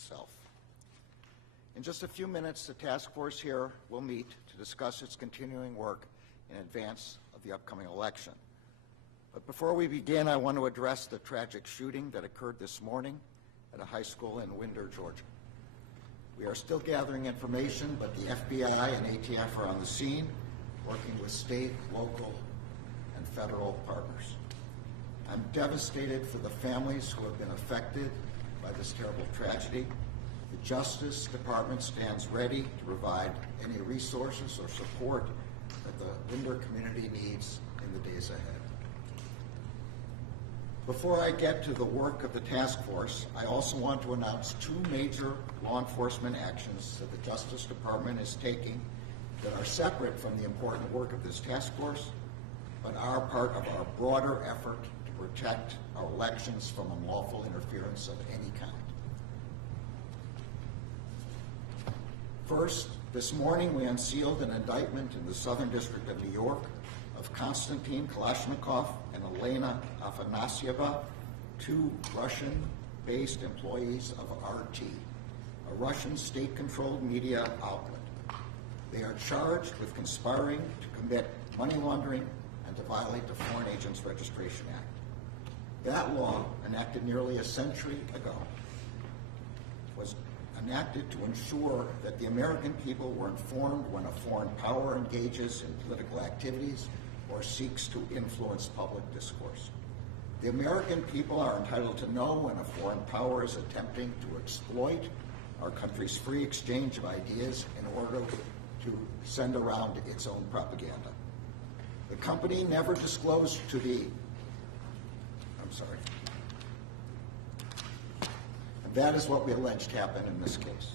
itself. In just a few minutes, the task force here will meet to discuss its continuing work in advance of the upcoming election. But before we begin, I want to address the tragic shooting that occurred this morning at a high school in Winder, Georgia. We are still gathering information, but the FBI and ATF are on the scene, working with state, local, and federal partners. I'm devastated for the families who have been affected by this terrible tragedy. The Justice Department stands ready to provide any resources or support that the Winder community needs in the days ahead. Before I get to the work of the task force, I also want to announce two major law enforcement actions that the Justice Department is taking that are separate from the important work of this task force, but are part of our broader effort to protect our elections from unlawful interference of any kind. First, this morning we unsealed an indictment in the Southern District of New York of Konstantin Kalashnikov and Elena Afanasieva, two Russian-based employees of RT, a Russian state-controlled media outlet. They are charged with conspiring to commit money laundering and to violate the Foreign Agents Registration Act. That law, enacted nearly a century ago, was enacted to ensure that the American people were informed when a foreign power engages in political activities or seeks to influence public discourse. The American people are entitled to know when a foreign power is attempting to exploit our country's free exchange of ideas in order to send around its own propaganda. The company never disclosed to the, and that is what we alleged happened in this case.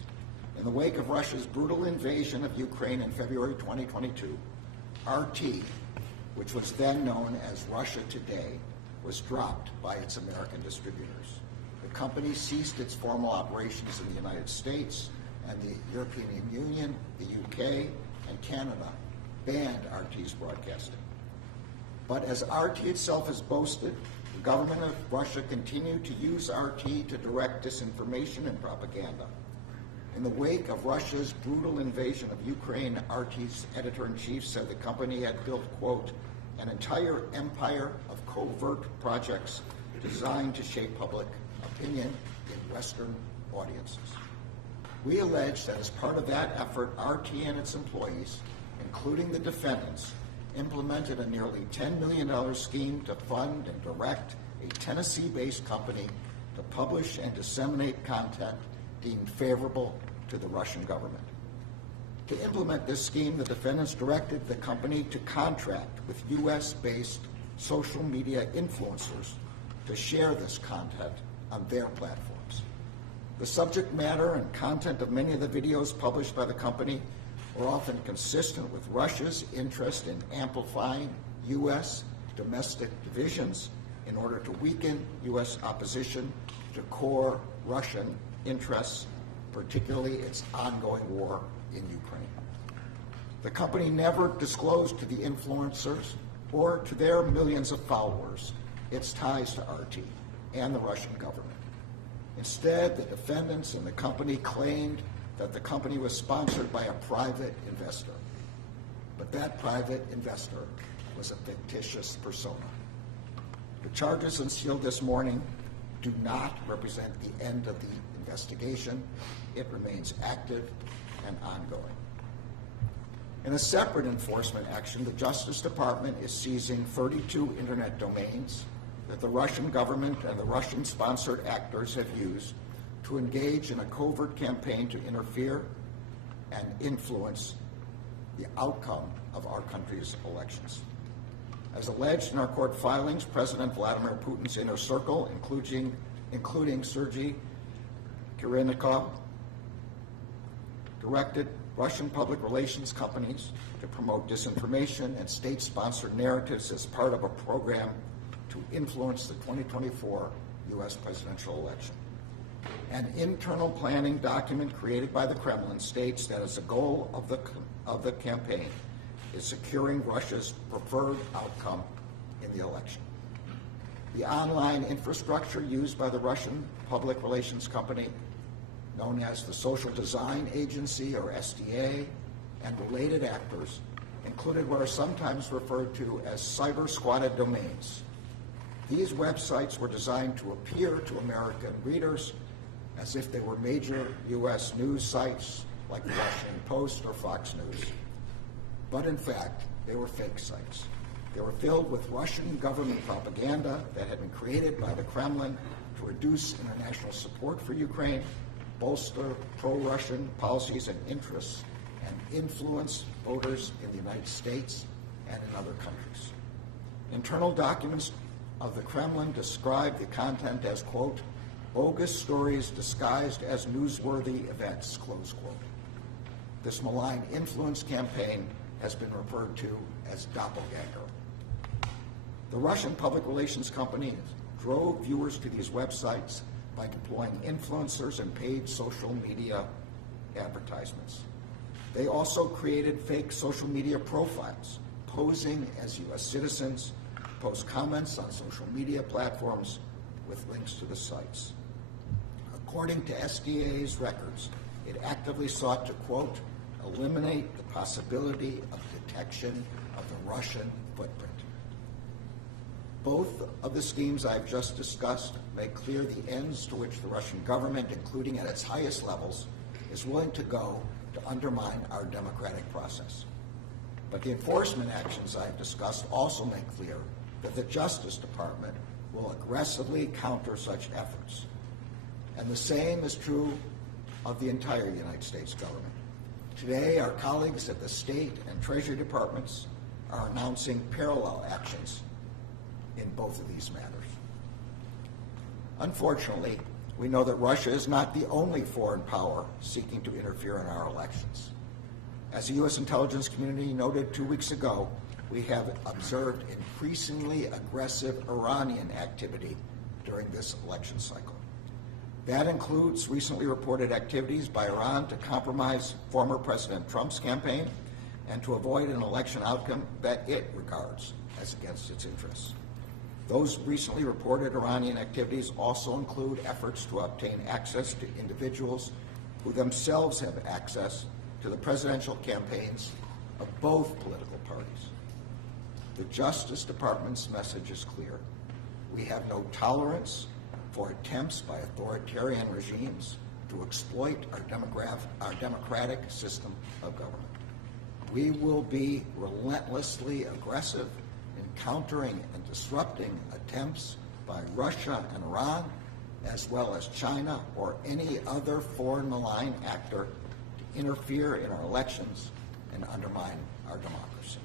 In the wake of Russia's brutal invasion of Ukraine in February 2022, RT, which was then known as Russia Today, was dropped by its American distributors. The company ceased its formal operations in the United States, and the European Union, the UK, and Canada banned RT's broadcasting. But as RT itself has boasted, the government of Russia continued to use RT to direct disinformation and propaganda. In the wake of Russia's brutal invasion of Ukraine, RT's editor-in-chief said the company had built, quote, an entire empire of covert projects designed to shape public opinion in Western audiences. We allege that as part of that effort, RT and its employees, including the defendants, implemented a nearly $10 million scheme to fund and direct a Tennessee-based company to publish and disseminate content deemed favorable to the Russian government. To implement this scheme, the defendants directed the company to contract with U.S.-based social media influencers to share this content on their platforms. The subject matter and content of many of the videos published by the company were often consistent with Russia's interest in amplifying U.S. domestic divisions in order to weaken U.S. opposition to core Russian interests, particularly its ongoing war in Ukraine. The company never disclosed to the influencers or to their millions of followers its ties to RT and the Russian government. Instead, the defendants and the company claimed that the company was sponsored by a private investor. But that private investor was a fictitious persona. The charges unsealed this morning do not represent the end of the investigation. It remains active and ongoing. In a separate enforcement action, the Justice Department is seizing 32 internet domains that the Russian government and the Russian-sponsored actors have used to engage in a covert campaign to interfere and influence the outcome of our country's elections. As alleged in our court filings, President Vladimir Putin's inner circle, including Sergei Kirennikov, directed Russian public relations companies to promote disinformation and state-sponsored narratives as part of a program to influence the 2024 U.S. presidential election. An internal planning document created by the Kremlin states that as a goal of the campaign is securing Russia's preferred outcome in the election. The online infrastructure used by the Russian public relations company known as the Social Design Agency, or SDA, and related actors included what are sometimes referred to as cyber-squatted domains. These websites were designed to appear to American readers as if they were major U.S. news sites like the Washington Post or Fox News. But in fact, they were fake sites. They were filled with Russian government propaganda that had been created by the Kremlin to reduce international support for Ukraine, bolster pro-Russian policies and interests, and influence voters in the United States and in other countries. Internal documents of the Kremlin describe the content as, quote, bogus stories disguised as newsworthy events, close quote. This malign influence campaign has been referred to as doppelganger. The Russian public relations companies drove viewers to these websites by deploying influencers and paid social media advertisements. They also created fake social media profiles, posing as U.S. citizens, post comments on social media platforms with links to the sites. According to SDA's records, it actively sought to, quote, eliminate the possibility of detection of the Russian footprint. Both of the schemes I've just discussed make clear the ends to which the Russian government, including at its highest levels, is willing to go to undermine our democratic process. But the enforcement actions I've discussed also make clear that the Justice Department will aggressively counter such efforts. And the same is true of the entire United States government. Today, our colleagues at the State and Treasury Departments are announcing parallel actions in both of these matters. Unfortunately, we know that Russia is not the only foreign power seeking to interfere in our elections. As the U.S. intelligence community noted 2 weeks ago, we have observed increasingly aggressive Iranian activity during this election cycle. That includes recently reported activities by Iran to compromise former President Trump's campaign and to avoid an election outcome that it regards as against its interests. Those recently reported Iranian activities also include efforts to obtain access to individuals who themselves have access to the presidential campaigns of both political parties. The Justice Department's message is clear. We have no tolerance for attempts by authoritarian regimes to exploit our democratic system of government. We will be relentlessly aggressive in countering and disrupting attempts by Russia and Iran, as well as China or any other foreign malign actor to interfere in our elections and undermine our democracy.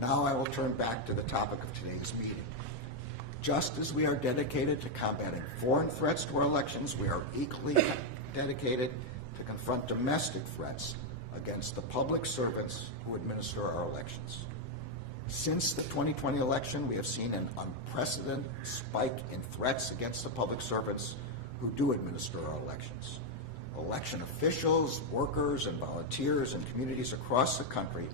Now I will turn back to the topic of today's meeting. Just as we are dedicated to combating foreign threats to our elections, we are equally dedicated to confront domestic threats against the public servants who administer our elections. Since the 2020 election, we have seen an unprecedented spike in threats against the public servants who do administer our elections. Election officials, workers, and volunteers in communities across the country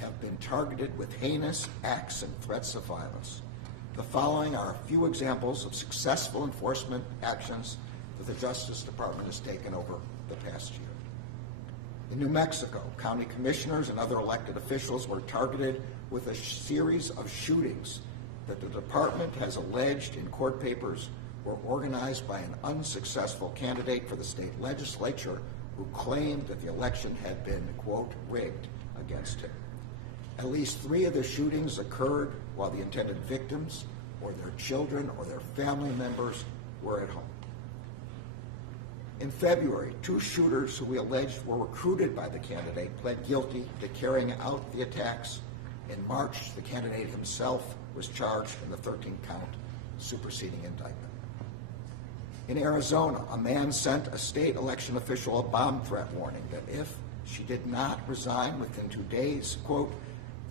have been targeted with heinous acts and threats of violence. The following are a few examples of successful enforcement actions that the Justice Department has taken over the past year. In New Mexico, county commissioners and other elected officials were targeted with a series of shootings that the department has alleged in court papers were organized by an unsuccessful candidate for the state legislature who claimed that the election had been, quote, rigged against him. At least 3 of the shootings occurred while the intended victims or their children or their family members were at home. In February, 2 shooters who we alleged were recruited by the candidate pled guilty to carrying out the attacks. In March, the candidate himself was charged in the 13-count superseding indictment. In Arizona, a man sent a state election official a bomb threat warning that if she did not resign within 2 days, quote,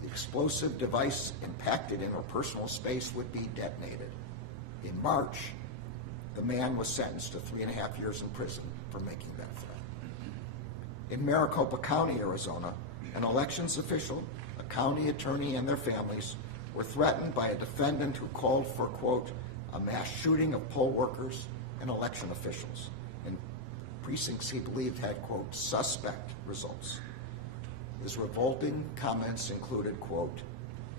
the explosive device impacted in her personal space would be detonated. In March, the man was sentenced to 3.5 years in prison for making that threat. In Maricopa County, Arizona, an elections official, a county attorney, and their families were threatened by a defendant who called for, quote, a mass shooting of poll workers and election officials. precincts he believed had, quote, suspect results. His revolting comments included, quote,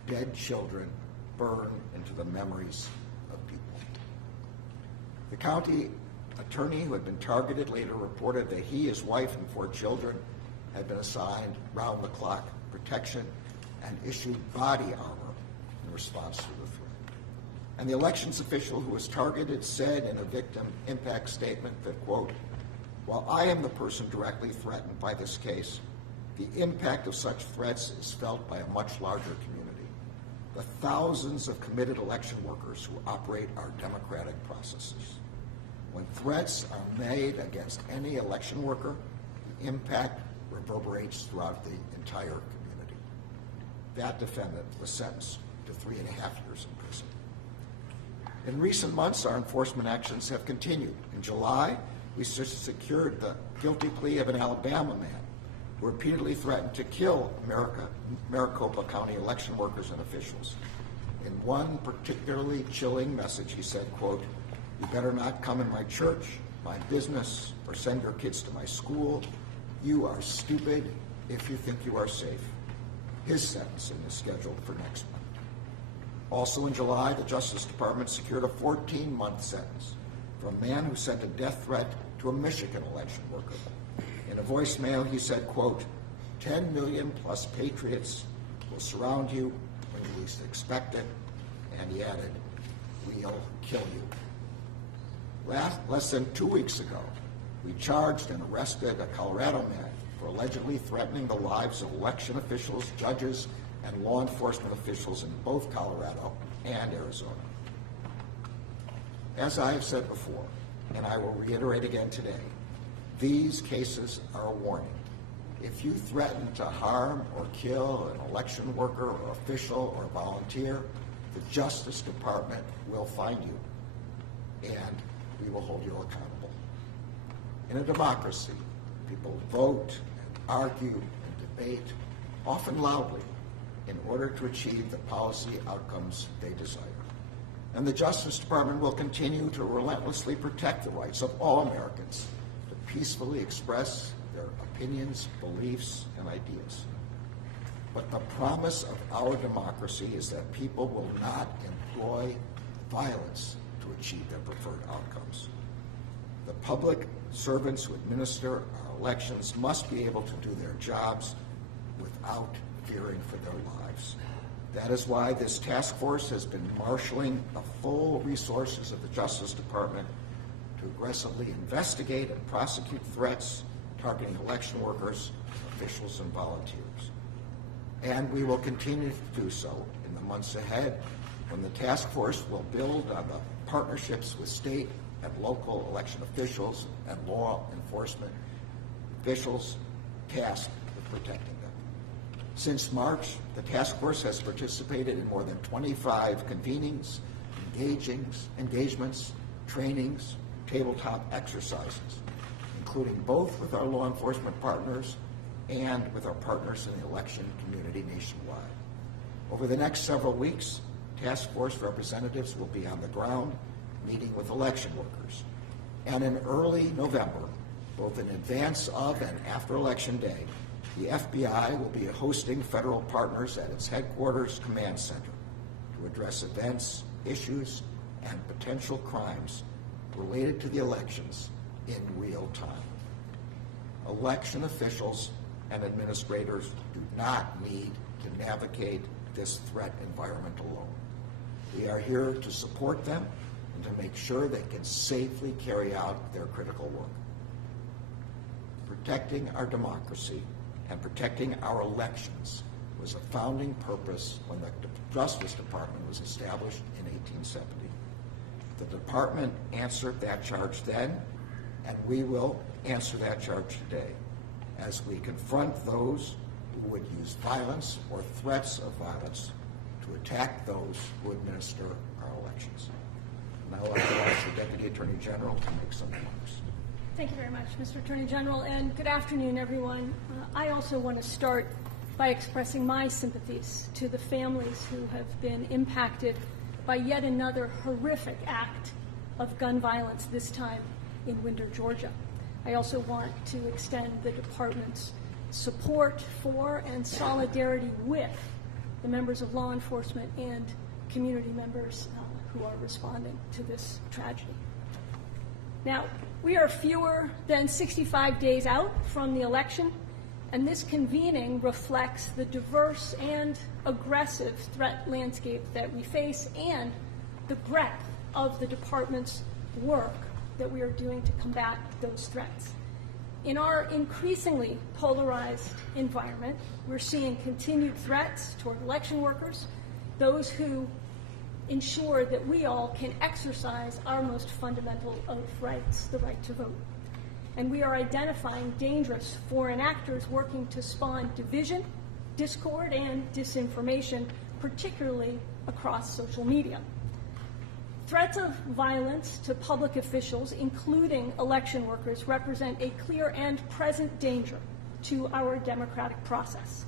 dead children burn into the memories of people. The county attorney who had been targeted later reported that he, his wife, and 4 children had been assigned round-the-clock protection and issued body armor in response to the threat. And the elections official who was targeted said in a victim impact statement that, quote, while I am the person directly threatened by this case, the impact of such threats is felt by a much larger community, the thousands of committed election workers who operate our democratic processes. When threats are made against any election worker, the impact reverberates throughout the entire community. That defendant was sentenced to 3.5 years in prison. In recent months, our enforcement actions have continued. In July, we secured the guilty plea of an Alabama man who repeatedly threatened to kill Maricopa County election workers and officials. In one particularly chilling message, he said, quote, you better not come in my church, my business, or send your kids to my school. You are stupid if you think you are safe. His sentencing is scheduled for next month. Also in July, the Justice Department secured a 14-month sentence for a man who sent a death threat to a Michigan election worker. In a voicemail, he said, quote, 10 million plus patriots will surround you when you least expect it, and he added, we'll kill you. Less than 2 weeks ago, we charged and arrested a Colorado man for allegedly threatening the lives of election officials, judges, and law enforcement officials in both Colorado and Arizona. As I have said before, and I will reiterate again today, these cases are a warning. If you threaten to harm or kill an election worker or official or volunteer, the Justice Department will find you, and we will hold you accountable. In a democracy, people vote and argue and debate, often loudly, in order to achieve the policy outcomes they desire. And the Justice Department will continue to relentlessly protect the rights of all Americans to peacefully express their opinions, beliefs, and ideas. But the promise of our democracy is that people will not employ violence to achieve their preferred outcomes. The public servants who administer our elections must be able to do their jobs without fearing for their lives. That is why this task force has been marshaling the full resources of the Justice Department to aggressively investigate and prosecute threats targeting election workers, officials, and volunteers. And we will continue to do so in the months ahead, when the task force will build on the partnerships with state and local election officials and law enforcement officials tasked with protecting them. Since March, the task force has participated in more than 25 convenings, engagements, trainings, tabletop exercises, including both with our law enforcement partners and with our partners in the election community nationwide. Over the next several weeks, task force representatives will be on the ground meeting with election workers. And in early November, both in advance of and after Election Day, the FBI will be hosting federal partners at its headquarters command center to address events, issues, and potential crimes related to the elections in real time. Election officials and administrators do not need to navigate this threat environment alone. We are here to support them and to make sure they can safely carry out their critical work. Protecting our democracy and protecting our elections was a founding purpose when the Justice Department was established in 1870. The department answered that charge then, and we will answer that charge today as we confront those who would use violence or threats of violence to attack those who administer our elections. Now I'd like to ask the Deputy Attorney General to make some remarks. Thank you very much, Mr. Attorney General, and good afternoon, everyone. I also want to start by expressing my sympathies to the families who have been impacted by yet another horrific act of gun violence, this time in Winder, Georgia. I also want to extend the department's support for and solidarity with the members of law enforcement and community members who are responding to this tragedy. Now, we are fewer than 65 days out from the election, and this convening reflects the diverse and aggressive threat landscape that we face and the breadth of the department's work that we are doing to combat those threats. In our increasingly polarized environment, we're seeing continued threats toward election workers, those who ensure that we all can exercise our most fundamental of rights, the right to vote. And we are identifying dangerous foreign actors working to spawn division, discord, and disinformation, particularly across social media. Threats of violence to public officials, including election workers, represent a clear and present danger to our democratic process.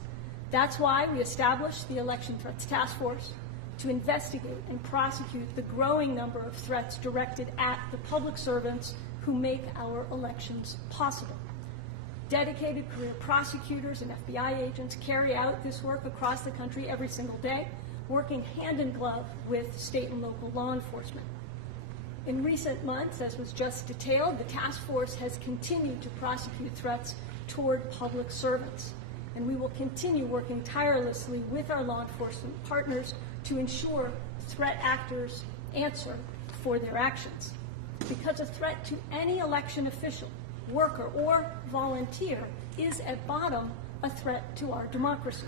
That's why we established the Election Threats Task Force to investigate and prosecute the growing number of threats directed at the public servants who make our elections possible. Dedicated career prosecutors and FBI agents carry out this work across the country every single day, working hand in glove with state and local law enforcement. In recent months, as was just detailed, the task force has continued to prosecute threats toward public servants, and we will continue working tirelessly with our law enforcement partners to ensure threat actors answer for their actions. Because a threat to any election official, worker, or volunteer is at bottom a threat to our democracy.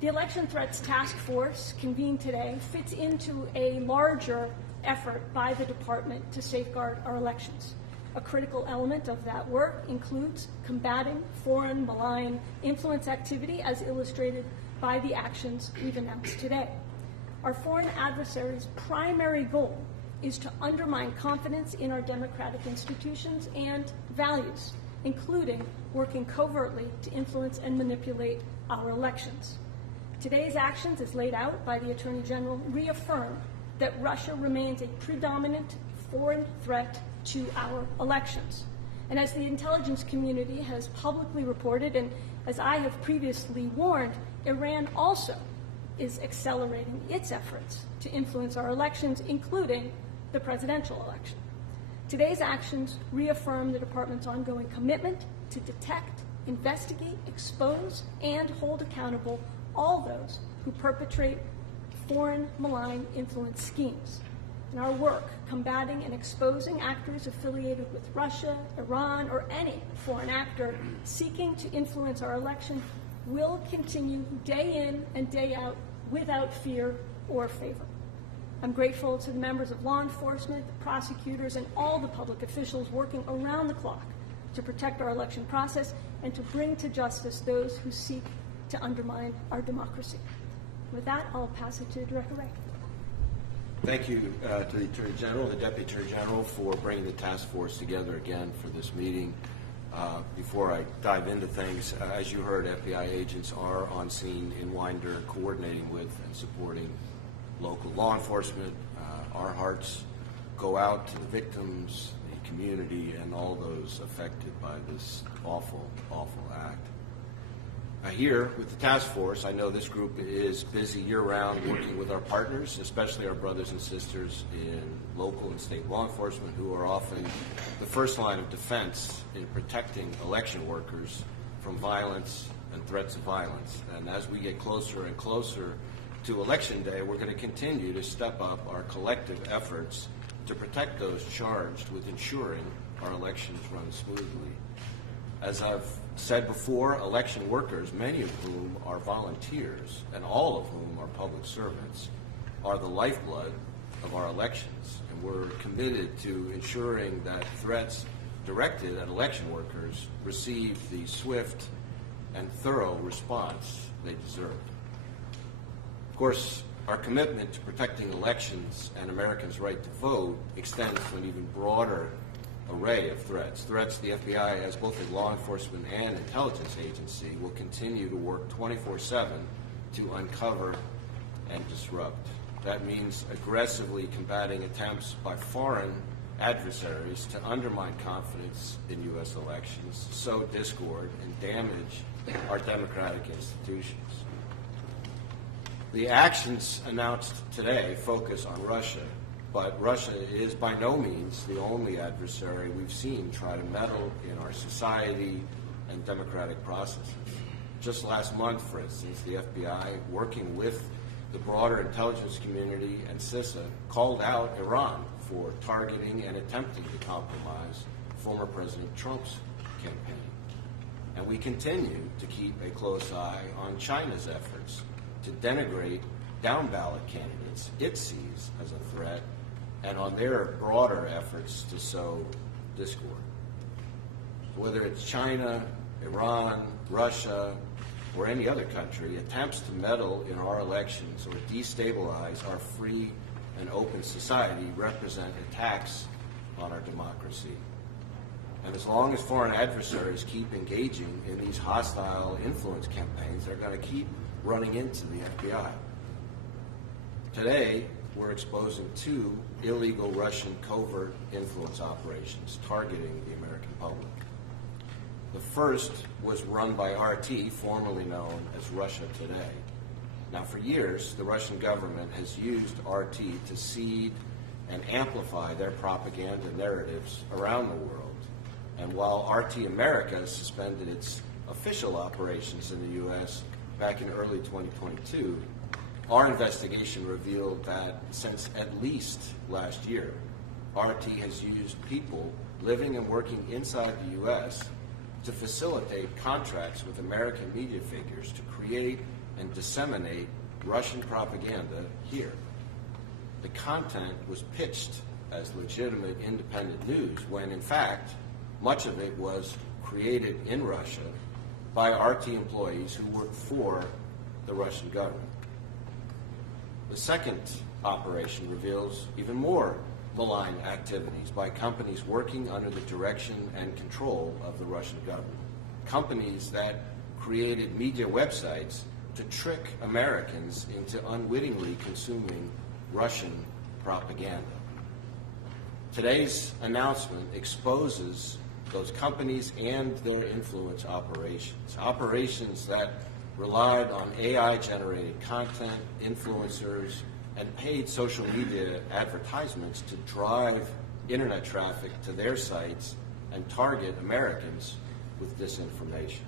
The Election Threats Task Force, convened today, fits into a larger effort by the department to safeguard our elections. A critical element of that work includes combating foreign malign influence activity, as illustrated by the actions we've announced today. Our foreign adversaries' primary goal is to undermine confidence in our democratic institutions and values, including working covertly to influence and manipulate our elections. Today's actions, as laid out by the Attorney General, reaffirm that Russia remains a predominant foreign threat to our elections. And as the intelligence community has publicly reported, and as I have previously warned, Iran also is accelerating its efforts to influence our elections, including the presidential election. Today's actions reaffirm the department's ongoing commitment to detect, investigate, expose, and hold accountable all those who perpetrate foreign malign influence schemes. In our work combating and exposing actors affiliated with Russia, Iran, or any foreign actor seeking to influence our election will continue day in and day out without fear or favor. I'm grateful to the members of law enforcement, the prosecutors, and all the public officials working around the clock to protect our election process and to bring to justice those who seek to undermine our democracy. With that, I'll pass it to Director Wray. Thank you to the Attorney General, the Deputy Attorney General, for bringing the task force together again for this meeting. Before I dive into things, as you heard, FBI agents are on scene in Winder, coordinating with and supporting local law enforcement. Our hearts go out to the victims, the community, and all those affected by this awful, awful act. Here with the task force, I know this group is busy year-round working with our partners, especially our brothers and sisters in local and state law enforcement, who are often the first line of defense in protecting election workers from violence and threats of violence. And as we get closer and closer to Election Day, we're going to continue to step up our collective efforts to protect those charged with ensuring our elections run smoothly. As I've said before, election workers, many of whom are volunteers and all of whom are public servants, are the lifeblood of our elections. And we're committed to ensuring that threats directed at election workers receive the swift and thorough response they deserve. Of course, our commitment to protecting elections and Americans' right to vote extends to an even broader array of threats. Threats the FBI, as both a law enforcement and intelligence agency, will continue to work 24/7 to uncover and disrupt. That means aggressively combating attempts by foreign adversaries to undermine confidence in U.S. elections, sow discord, and damage our democratic institutions. The actions announced today focus on Russia, but Russia is by no means the only adversary we've seen try to meddle in our society and democratic processes. Just last month, for instance, the FBI, working with the broader intelligence community and CISA, called out Iran for targeting and attempting to compromise former President Trump's campaign. And we continue to keep a close eye on China's efforts to denigrate down-ballot candidates it sees as a threat, and on their broader efforts to sow discord. Whether it's China, Iran, Russia, or any other country, attempts to meddle in our elections or destabilize our free and open society represent attacks on our democracy. And as long as foreign adversaries keep engaging in these hostile influence campaigns, they're going to keep running into the FBI. Today, we're exposing 2 illegal Russian covert influence operations targeting the American public. The first was run by RT, formerly known as Russia Today. Now, for years, the Russian government has used RT to seed and amplify their propaganda narratives around the world. And while RT America suspended its official operations in the U.S. back in early 2022, our investigation revealed that since at least last year, RT has used people living and working inside the U.S. to facilitate contracts with American media figures to create and disseminate Russian propaganda here. The content was pitched as legitimate independent news when, in fact, much of it was created in Russia by RT employees who worked for the Russian government. The second operation reveals even more malign activities by companies working under the direction and control of the Russian government. Companies that created media websites to trick Americans into unwittingly consuming Russian propaganda. Today's announcement exposes those companies and their influence operations that relied on AI-generated content, influencers, and paid social media advertisements to drive internet traffic to their sites and target Americans with disinformation.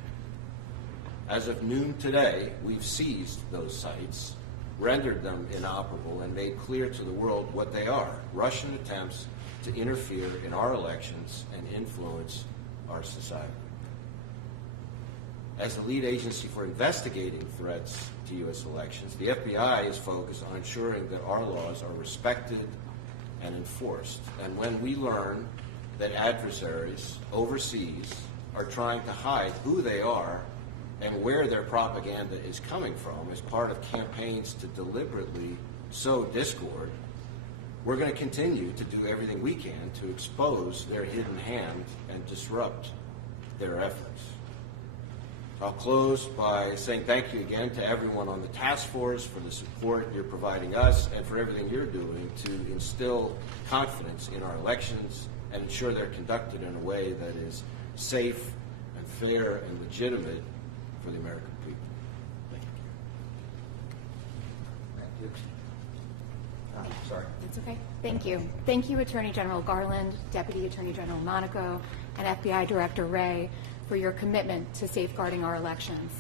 As of noon today, we've seized those sites, rendered them inoperable, and made clear to the world what they are: Russian attempts to interfere in our elections and influence our society. As the lead agency for investigating threats to U.S. elections, the FBI is focused on ensuring that our laws are respected and enforced. And when we learn that adversaries overseas are trying to hide who they are and where their propaganda is coming from as part of campaigns to deliberately sow discord, we're going to continue to do everything we can to expose their hidden hand and disrupt their efforts. I'll close by saying thank you again to everyone on the task force for the support you're providing us and for everything you're doing to instill confidence in our elections and ensure they're conducted in a way that is safe and fair and legitimate for the American people. Thank you. Sorry. That's okay. Thank you. Thank you, Attorney General Garland, Deputy Attorney General Monaco, and FBI Director Wray for your commitment to safeguarding our elections.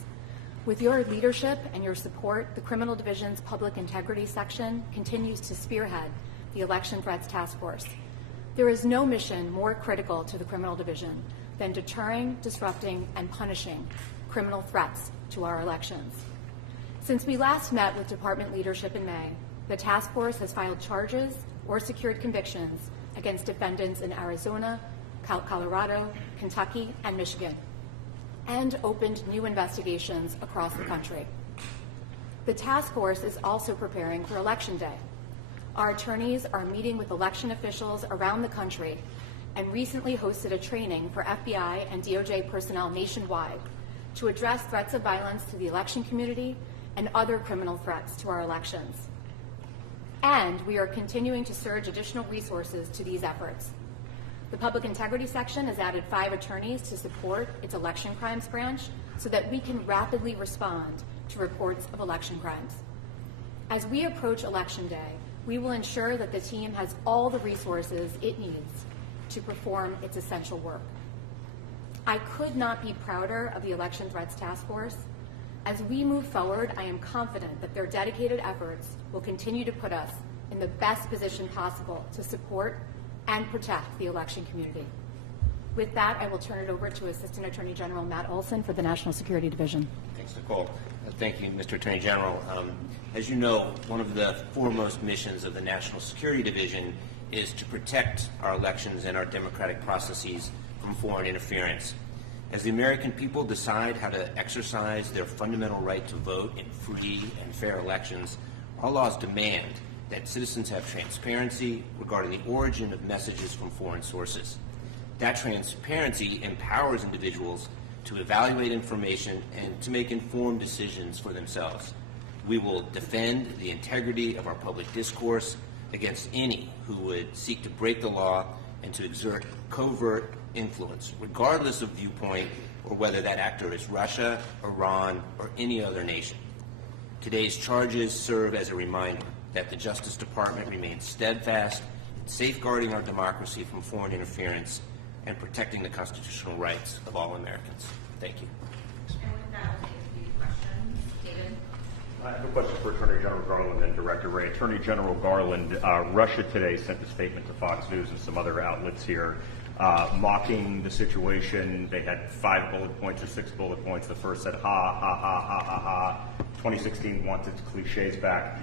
With your leadership and your support, the Criminal Division's Public Integrity Section continues to spearhead the Election Threats Task Force. There is no mission more critical to the Criminal Division than deterring, disrupting, and punishing criminal threats to our elections. Since we last met with department leadership in May, the task force has filed charges or secured convictions against defendants in Arizona, Colorado, Kentucky, and Michigan, and opened new investigations across the country. The task force is also preparing for Election Day. Our attorneys are meeting with election officials around the country and recently hosted a training for FBI and DOJ personnel nationwide to address threats of violence to the election community and other criminal threats to our elections. And we are continuing to surge additional resources to these efforts. The Public Integrity Section has added 5 attorneys to support its election crimes branch so that we can rapidly respond to reports of election crimes. As we approach Election Day, we will ensure that the team has all the resources it needs to perform its essential work. I could not be prouder of the Election Threats Task Force. As we move forward, I am confident that their dedicated efforts will continue to put us in the best position possible to support and protect the election community. With that, I will turn it over to Assistant Attorney General Matt Olsen for the National Security Division. Thanks, Nicole. Thank you, Mr. Attorney General. As you know, one of the foremost missions of the National Security Division is to protect our elections and our democratic processes from foreign interference. As the American people decide how to exercise their fundamental right to vote in free and fair elections, our laws demand that citizens have transparency regarding the origin of messages from foreign sources. That transparency empowers individuals to evaluate information and to make informed decisions for themselves. We will defend the integrity of our public discourse against any who would seek to break the law and to exert covert influence, regardless of viewpoint or whether that actor is Russia, Iran, or any other nation. Today's charges serve as a reminder that the Justice Department remains steadfast in safeguarding our democracy from foreign interference and protecting the constitutional rights of all Americans. Thank you. And with that, we'll take a few questions. David? I have a question for Attorney General Garland and Director Wray. Attorney General Garland, Russia today sent a statement to Fox News and some other outlets here mocking the situation. They had 5 bullet points or 6 bullet points. The first said, ha, ha, ha, ha, ha, ha. 2016 wants its cliches back.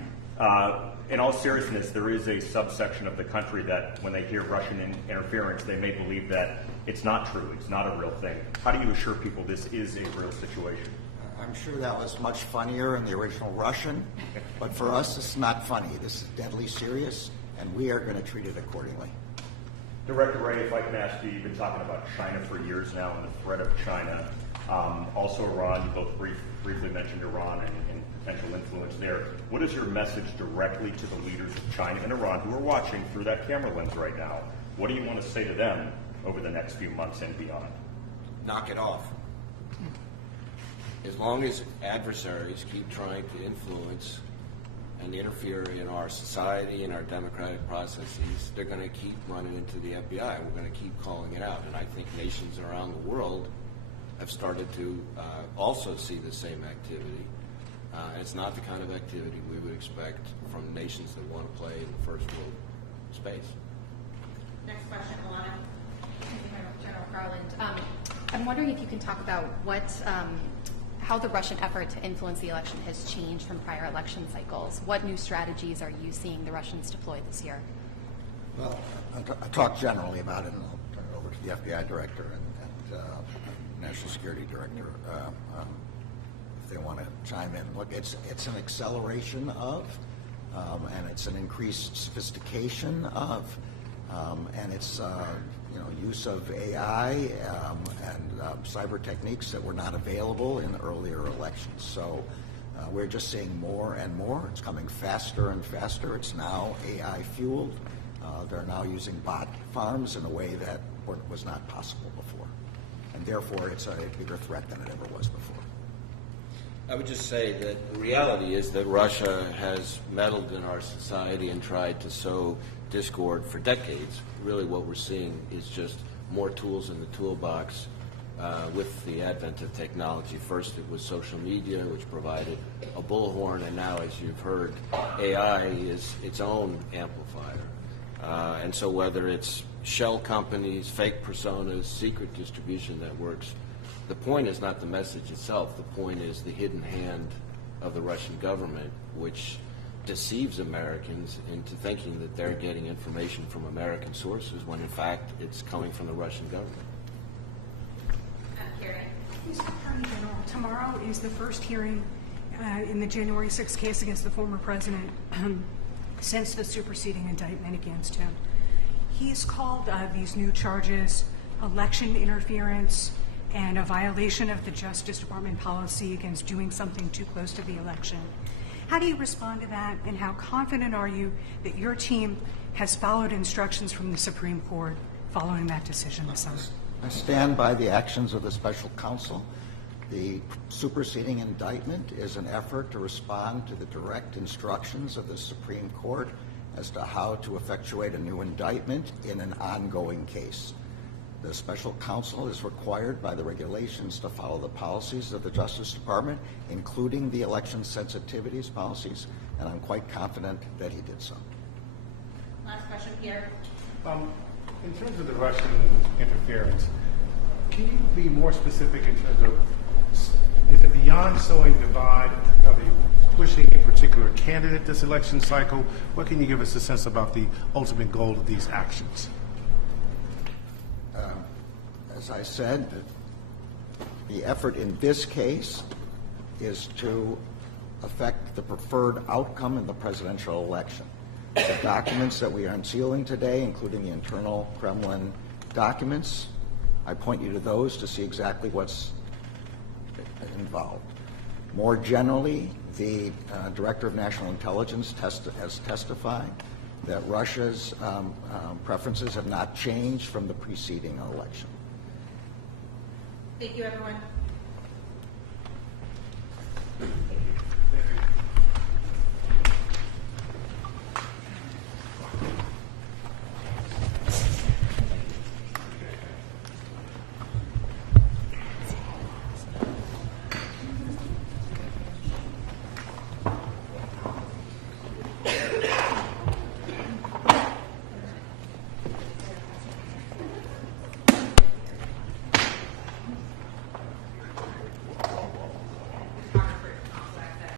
In all seriousness, there is a subsection of the country that when they hear Russian interference, they may believe that it's not true, it's not a real thing. How do you assure people this is a real situation? I'm sure that was much funnier in the original Russian, but for us, it's not funny. This is deadly serious, and we are going to treat it accordingly. Director Wray, if I can ask you, you've been talking about China for years now and the threat of China. Also Iran, you both briefly mentioned Iran and potential influence there. What is your message directly to the leaders of China and Iran who are watching through that camera lens right now? What do you want to say to them over the next few months and beyond? Knock it off. As long as adversaries keep trying to influence and interfere in our society and our democratic processes, they're going to keep running into the FBI. We're going to keep calling it out. And I think nations around the world have started to also see the same activity. It's not the kind of activity we would expect from nations that want to play in the first world space. Next question, Alana. General Garland. I'm wondering if you can talk about how the Russian effort to influence the election has changed from prior election cycles. What new strategies are you seeing the Russians deploy this year? Well, I'll talk generally about it, and I'll turn it over to the FBI Director and National Security Director if they want to chime in. Look, it's an acceleration of, and it's an increased sophistication of, and it's use of AI and cyber techniques that were not available in earlier elections. So we're just seeing more and more. It's coming faster and faster. It's now AI fueled. They're now using bot farms in a way that was not possible before. And therefore, it's a bigger threat than it ever was before. I would just say that the reality is that Russia has meddled in our society and tried to sow discord for decades. Really what we're seeing is just more tools in the toolbox with the advent of technology. First it was social media, which provided a bullhorn, and now, as you've heard, AI is its own amplifier. And so whether it's shell companies, fake personas, secret distribution networks, the point is not the message itself. The point is the hidden hand of the Russian government, which deceives Americans into thinking that they're getting information from American sources when, in fact, it's coming from the Russian government. Carrie. Mr. Attorney General, tomorrow is the first hearing in the January 6th case against the former president since the superseding indictment against him. He's called these new charges election interference and a violation of the Justice Department policy against doing something too close to the election. How do you respond to that, and how confident are you that your team has followed instructions from the Supreme Court following that decision this summer. I stand by the actions of the special counsel. The superseding indictment is an effort to respond to the direct instructions of the Supreme Court as to how to effectuate a new indictment in an ongoing case. The special counsel is required by the regulations to follow the policies of the Justice Department, including the election sensitivities policies, and I'm quite confident that he did so. Last question, Peter. In terms of the Russian interference, can you be more specific in terms of, is it beyond sowing divide? Are they pushing a particular candidate this election cycle? What can you give us a sense about the ultimate goal of these actions? As I said, the effort in this case is to affect the preferred outcome in the presidential election. The documents that we are unsealing today, including the internal Kremlin documents, I point you to those to see exactly what's involved. More generally, the Director of National Intelligence has testified that Russia's preferences have not changed from the preceding election. Thank you, everyone.